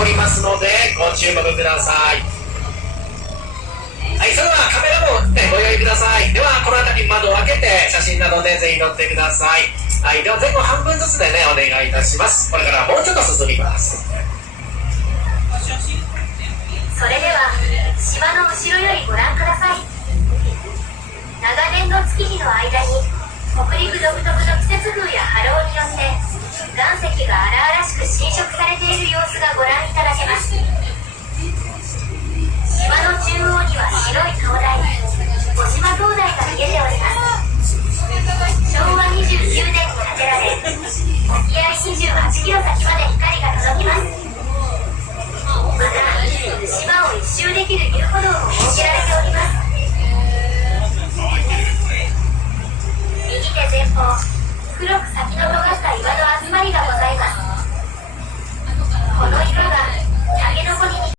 おりますのでご注目ください。はい、それではカメラもご用意ください。ではこの辺り窓を開けて写真などでぜひ撮ってください。はい、では前後半分ずつでねお願いいたします。これからもうちょっと進みます。それでは島の後ろよりご覧ください。長年の月日の間に北陸独特の季節風や波浪によって岩石が荒々しく浸食されている様子がご覧いただけます。島の中央には白い灯台、小島灯台が見えております。昭和29年に建てられ、沖合28キロ先まで光が届きます。また、島を一周できる遊歩道も設けられております。右手前方、黒く先の尖った岩の集まりがございます。